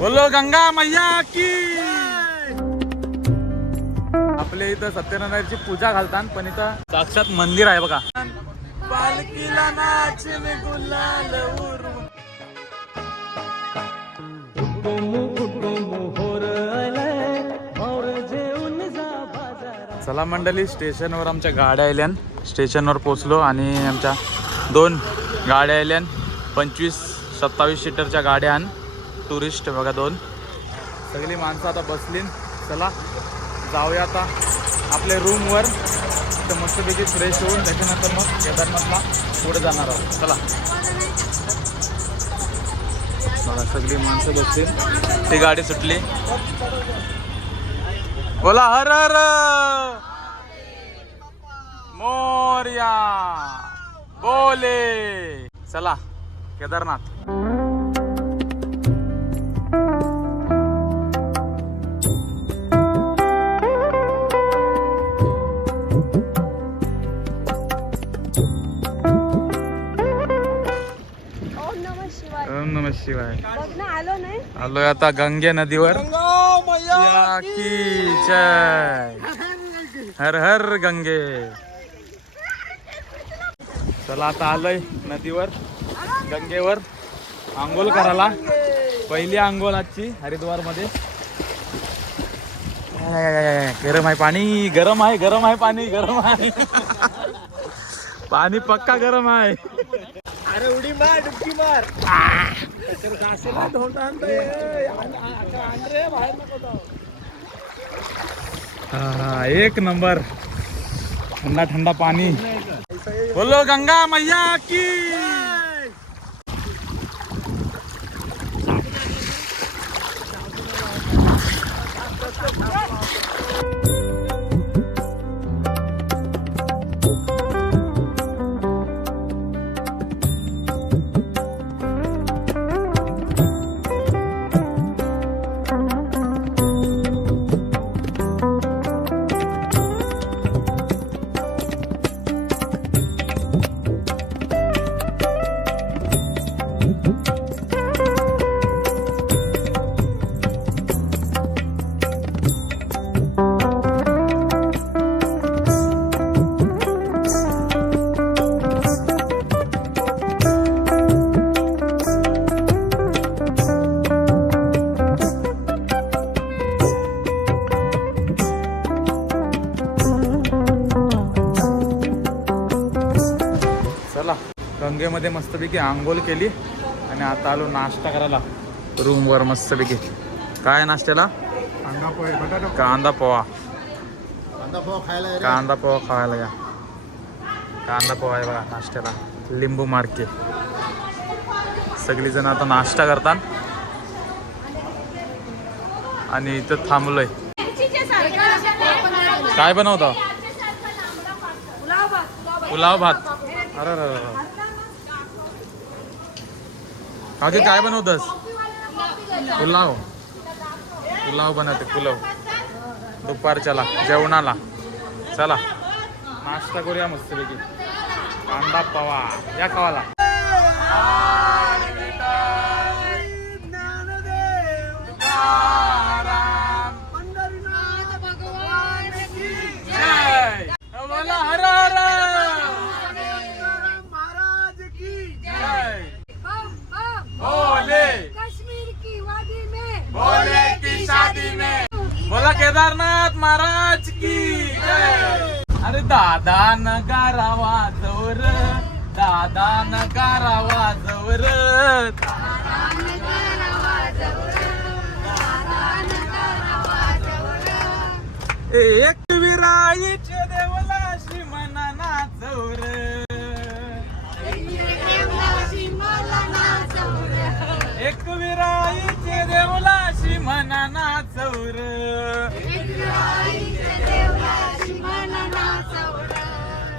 बोलो गंगा मैया की। आपल्या इथं सत्यनारायणची पूजा घालतात पण इथं साक्षात मंदिर आहे बघा. पालखीला नाचणे गुलाल. चला मंडळी स्टेशनवर आमच्या गाड्या आल्यान स्टेशनवर पोचलो आणि आमच्या दोन गाड्या आल्यान पंचवीस सत्तावीस सीटरच्या गाड्या आण टुरिस्ट बघा दोन. सगळी माणसं आता बसलीन. चला जाऊया आता आपल्या रूमवर तर मस्तपैकी फ्रेश होऊन त्याच्यानंतर मग केदारनाथला पुढे जाणार आहोत. चला. बघा सगळी माणसं बसतील ती गाडी सुटली. बोला हर हर! मोर्या! बोले! चला केदारनाथ. ओम नमः शिवाय. ओम नम शिवाय. बघ ना आलो नाही. आलोय आता गंगे नदीवर. या की जय. हर हर गंगे. चला आता आलोय नदीवर गंगेवर. आंघोळ करायला. पहिली आंघोळ आजची हरिद्वारमध्ये गरम आहे पाणी गरम आहे गरम आहे पाणी गरम आहे. पाणी पक्का गरम आहे. अरे उडी मार डुबकी मार. घासेला धोंडा आणतोय. आण रे बाहेर नको जाऊ. हा, एक नंबर. ठंडा ठंडा पानी बोलो गंगा मैया की. गंगेमध्ये मस्तपैकी आंघोळ केली आणि आता आलो नाश्ता करायला. रूमवर मस्तपैकी. काय नाश्त्याला? कांदा पोहे बटाटा कांदा पोहा. कांदा पोहा खायला. कांदा पोहा खायला या. कांदा पोहा आहे बघा नाश्त्याला. लिंबू मार्के. सगळी जण आता नाश्ता करतात. आणि इथं थांबलोय. काय बनवता? पुलाव भात अरे काकी काय बनवतस? पुलाव. पुलाव बनवते पुलाव. दुपारच्याला जेवणाला. चला. नाश्ता करूया मस्तपैकी. कांदा पवा. या खावाला हर हर महाराज की जय. बम बम भोले कश्मीर की वादी में भोले की शादी में बोला केदारनाथ महाराज की अरे दादा नगारा वाजवर दादा नगारा वाजवर. एक विराईचे देवला श्रीमना नाचवर एक विराईचे देवला श्रीमना नाचवर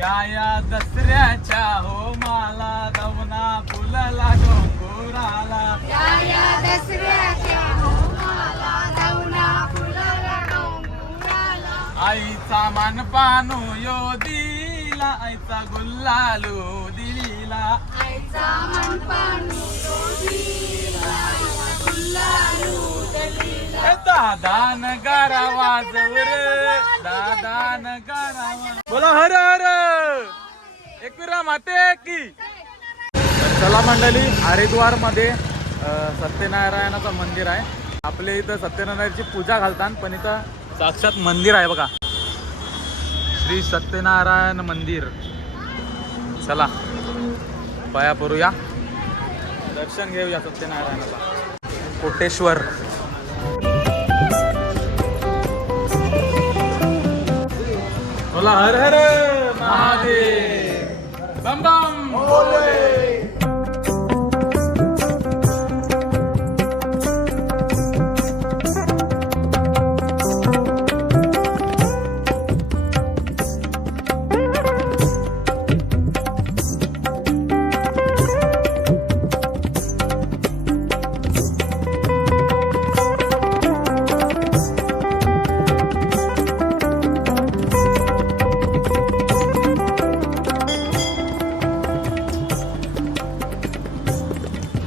या या दसऱ्याच्या हो माला दवना फुलला डोंगुराला. आईचा मानपानो यो दिला आईचा गुल्लालो दिला. आईचा मान पानो यो दिला, दादा नगारा वाजव रे दादा नगारा बोला हर हर एकविरा माते की चला मंडळी हरिद्वारमध्ये सत्यनारायणाचं मंदिर आहे. आपल्या इथं सत्यनारायणाची पूजा घालतात पण इथं साक्षात मंदिर आहे बघा. श्री सत्यनारायण मंदिर. चला पाया करूया दर्शन घेऊया सत्यनारायणाचा कोटेश्वर. बोला हर हर महादेव. बम बम.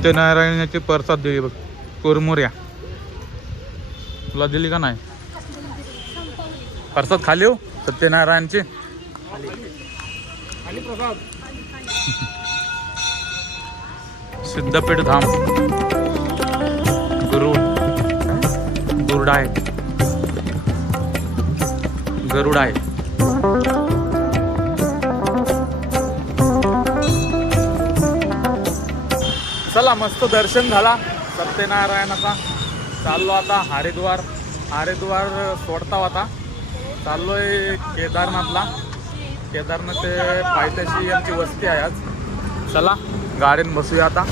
सत्यनारायणाचे प्रसाद दिली बघ. कुरमुऱ्या. तुला दिली का नाही? प्रसाद खाली हो. सत्यनारायणची. आणि प्रसाद सिद्धपीठ धाम गुरु गुरुडाय आहे. चला मस्त दर्शन झाला. सत्यनारायणाचा. चाललो आता हरिद्वार. हरिद्वार सोडता होता चाललोय केदारनाथला. केदारनाथ ते पायथ्याशी आमची वस्ती आहे आज. चला गाडीन बसूया आता.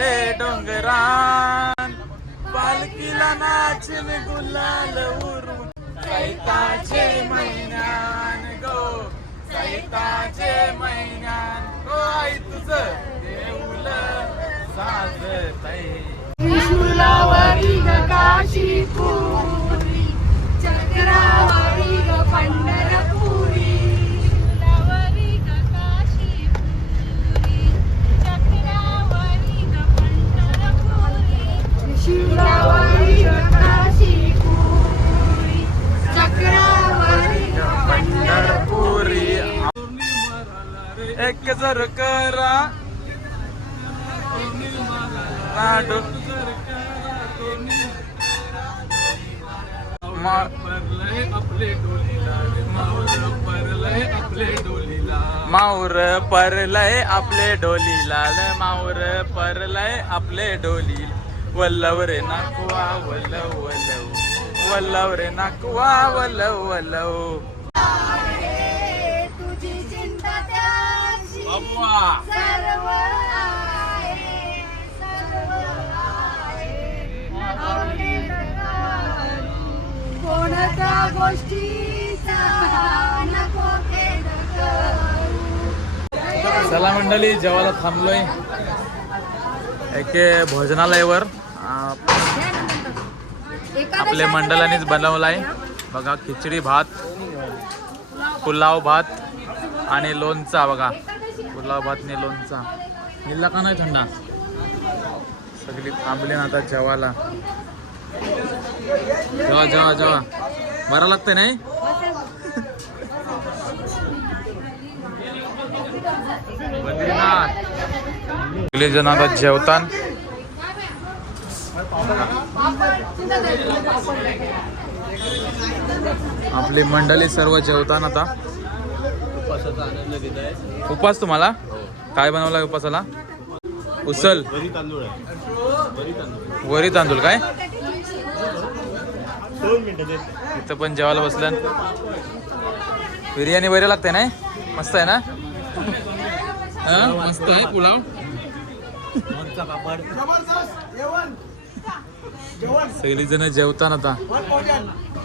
गो, डोंगरान. पालखीला नाचन गुलाल उरून. सैताचे महिन्यान गो सैताचे महिन्यान गो आई तुझ देऊल साजतय. त्रिशूलावरी ग काशीपुरी चक्रावरी ग पंढ करा लाडू. माऊर परलय आपले डोली लाल माऊर परलय आपले डोली वल्लव रे नाकवा वल्लव वल्लव. वल्लव रे नाकवा वल्लव वल्लव. सर्व आहे, सर्व आहे. कोणत्या गोष्टीचा नको खेद करू. चला मंडळी जेवायला थांबलोय एके भोजनालयावर आ, आपल्या मंडळानेच बनवलाय बघा खिचडी भात पुलाव भात आणि लोणचा बघा पुलाव भात लोणचा दिला का नाही थंडा? सगळी थांबली ना आता जेवायला. जेवा जेवा जेवा. बरं लागतंय नाही? सगळे जण आता जेवतान. आपली मंडळी सर्व जेवतान आता. उपासाचा आनंद घेत आहे. उपास तुम्हाला? काय बनवला उपासाला? उसल बरी तांदूळ आहे. वरी तांदूळ. काय? इथं पण जेवायला बसल्या बिर्याणी वगैरे लागते ना मस्त आहे ना? हा, मस्त आहे पुलाव? सगळी जण जेवताना आता.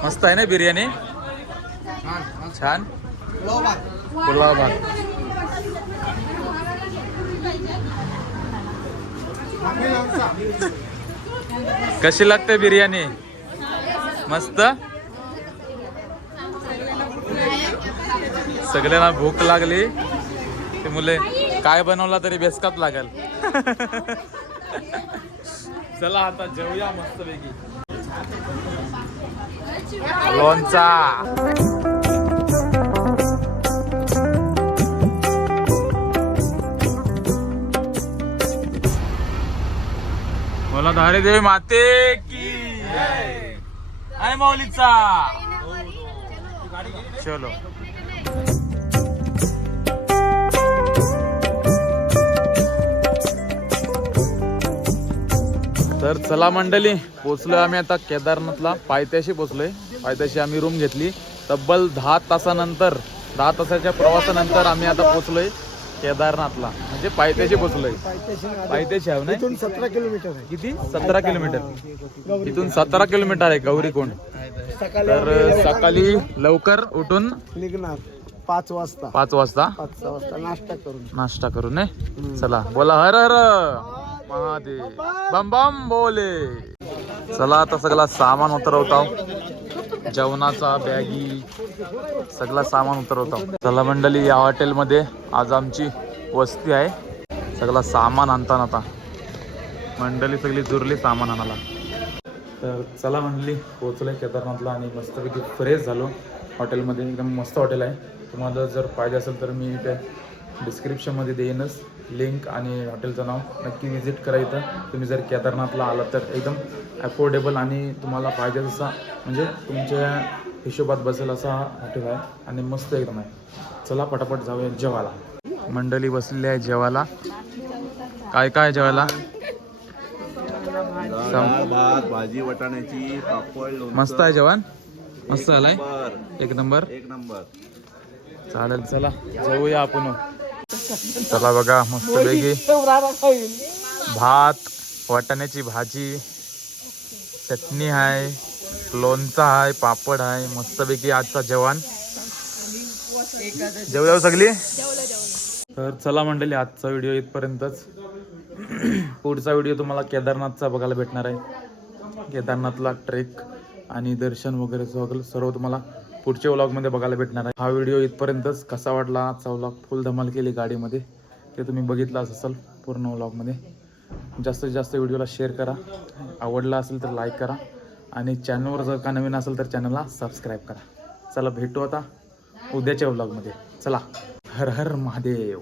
मस्त आहे ना बिर्याणी? छान पुलाव भात कशी लागते बिर्याणी? मस्त? सगळ्यांना भूक लागली. ते मुले काय बनवला तरी बेसकात लागल. चला आता जेवूया मस्त पैकी लोणचा. चला धारे देवी माते की आहे माऊलीचा चलो. तर चला मंडळी पोचलोय आम्ही आता केदारनाथला. पायथ्याशी पोचलोय. पायथ्याशी आम्ही रूम घेतली. तब्बल दहा तासानंतर दहा तासाच्या प्रवासानंतर आम्ही आता पोचलोय केदारनाथला. म्हणजे पायथ्याशी पोचलोय पायथ्याशी आहे नाही? इथून सतरा किलोमीटर आहे. किती? सतरा किलोमीटर. इथून सतरा किलोमीटर आहे गौरीकोंड सकाळी तर सकाळी लवकर उठून निघणार. पाच वाजता. पाच वाजता? पाच सहा वाजता. नाश्ता करून. नाश्ता करू नये चला बोला हर हर! महादेव. बम बम बोले. चला आता सगळा सामान उतरवता. जेवणाचा बॅगी सगळा सामान उतरवता. चला मंडळी या हॉटेलमध्ये आज आमची वस्ती आहे. सगळा सामान आणता आता. मंडळी सगळी जुरली सामान आणायला. तर चला मंडळी पोचलो आहे केदारनाथला आणि मस्तपैकी फ्रेश झालो. हॉटेलमध्ये एकदम मस्त हॉटेल आहे. तुम्हाला जर पाहिजे असेल तर मी इथे डिस्क्रिप्शनमध्ये देईनच. लिंक आणि हॉटेलचं नाव नक्की व्हिजिट करा इथं. तुम्ही जर केदारनाथला आलात तर एकदम अफोर्डेबल आणि तुम्हाला पाहिजे तसा म्हणजे तुमच्या हिशोबात बसेल असा हा हॉटेल आहे आणि मस्त एकदम आहे. चला पटापट जाऊया जेवायला. मंडळी बसलेली आहे जेवायला. काय काय जेवायला? भाजी वाटाण्याची पापड मस्त आहे जेवण? मस्त झालंय? एक नंबर? एक नंबर. चालेल चला. जाऊया आपण. चला बघा मस्त पैकी भात वाटाण्याची भाजी चटणी आहे लोणचा आहे पापड आहे मस्तपैकी आजचा जेवण. जेवूया सगळी? तर चला मंडळी आजचा व्हिडिओ इथपर्यंतच. पुढचा व्हिडिओ तुम्हाला केदारनाथचा बघायला भेटणार आहे. केदारनाथला ट्रेक आणि दर्शन वगैरे सगळं सर्व तुम्हाला पुढच्या व्लॉगमध्ये बघायला भेटणार आहे. हा व्हिडिओ इथपर्यंतच कसा वाटला? आजचा व्लॉग फुल धमाल केली गाडीमध्ये. ते तुम्ही बघितलाच असाल पूर्ण व्लॉगमध्ये जास्तीत जास्त व्हिडिओला शेअर करा. आवडला असेल तर लाईक करा. आणि चॅनलवर जर का नवीन असेल तर चॅनलला सबस्क्राईब करा. चला भेटू आता उद्याच्या व्लॉगमध्ये चला. हर हर महादेव